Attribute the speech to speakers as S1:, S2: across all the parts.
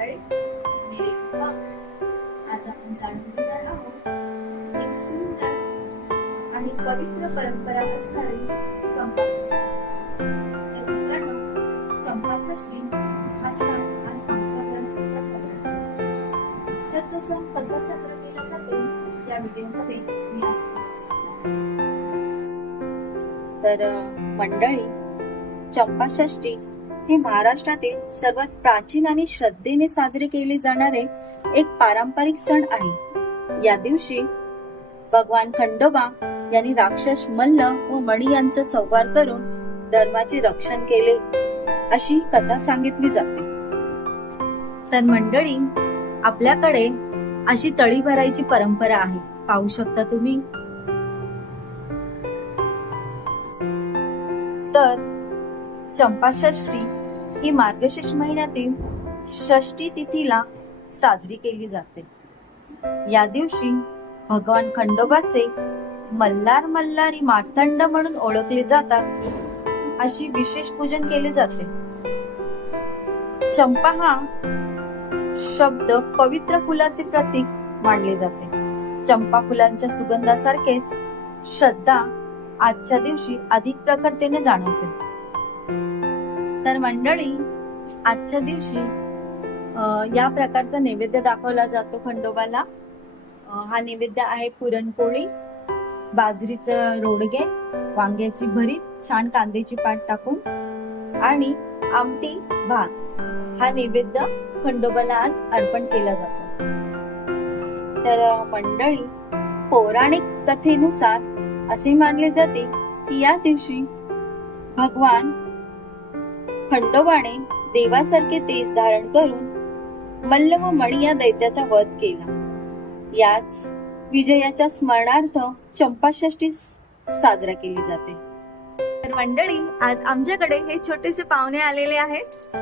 S1: मंडळी मी रेखा आज आपण जाणून घेणार आहोत एक सुंदर आणि पवित्र परंपरा असणारी चंपाषष्ठी. तर मित्रांनो चंपाषष्ठी हा सण आज आमच्याकडे सुद्धा साजरा केला जातो. तर तो सण कसा साजरा केला जातो या व्हिडिओमध्ये मी आज तुम्हाला सांगणार
S2: तर मंडळी चंपाषष्ठी हे महाराष्ट्रातील सर्वात प्राचीन आणि श्रद्धेने साजरे केले जाणारे एक पारंपरिक सण आहे. या दिवशी भगवान खंडोबा यांनी राक्षस मल्ल व मणी यांचा संवार करून धर्माचे रक्षण केले अशी कथा सांगितली जाते. तर मंडळी आपल्याकडे अशी तळी भरायची परंपरा आहे. पाहू शकता तुम्ही? तर चंपाषष्ठी ही मार्गशीर्ष महिन्यातील षष्टी तिथीला साजरी केली जाते. या दिवशी भगवान खंडोबाचे मल्हार मल्हारी मार्तंड म्हणून ओळखले जातात अशी विशेष पूजन केले जाते. चंपा हा शब्द पवित्र फुलाचे प्रतीक मानले जाते. चंपा फुलांच्या सुगंधासारखेच श्रद्धा आजच्या दिवशी अधिक प्रखरतेने जाणवते. तर मंडळी आजच्या दिवशी या प्रकारचा नैवेद्य दाखवला जातो खंडोबाला. हा नैवेद्य आहे पुरणपोळी बाजरीचं रोडगे वांग्याची भरीत छान कांद्याची पाट टाकून आणि आमटी भात हा नैवेद्य खंडोबाला आज अर्पण केला जातो. तर मंडळी पौराणिक कथेनुसार असे मानले जाते की या दिवशी भगवान खंडोबाने देवासारखे तेज धारण करून मल्ल व मणी या दैत्याचा वध केला. याच विजयाच्या स्मरणार्थ चंपाषष्ठी साजरा केली जाते. तर मंडळी आज आमच्याकडे हे छोटेसे पाहुणे आलेले आहेत.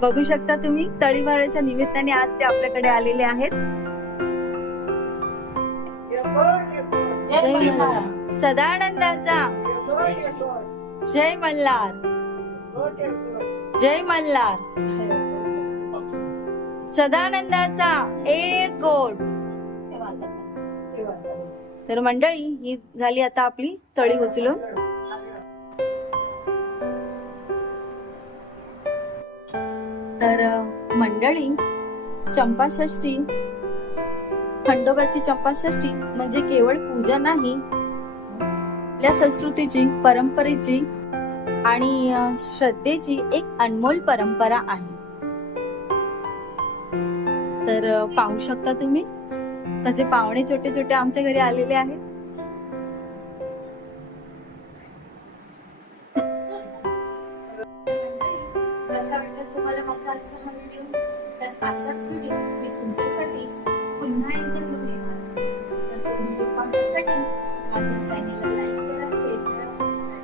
S2: बघू शकता तुम्ही तळीभराच्या निमित्ताने आज ते आपल्याकडे आलेले आहेत. सदानंदाचा. जय मल्हार. जय मल्हार. सदानंदाचा एक गोड. तर मंडळी ही झाली आता आपली तळी उचलून. तर मंडळी चंपाषष्ठी खंडोबाची चंपाषष्ठी म्हणजे केवळ पूजा नाही आपल्या संस्कृतीची परंपरेची आणि श्रद्धेची एक अनमोल परंपरा आहे. तर पाहू शकता तुम्ही कसे पाहुणे छोटे छोटे आमच्या घरी आलेले आहेत?
S1: कसा वाटला तुम्हाला माझा आजचा हा व्हिडिओ? तर असाच व्हिडिओ मी तुमच्यासाठी पुन्हा एकदा घेऊन येणार तर तो व्हिडिओ पाहण्यासाठी माझ्या चॅनेलला subscribe.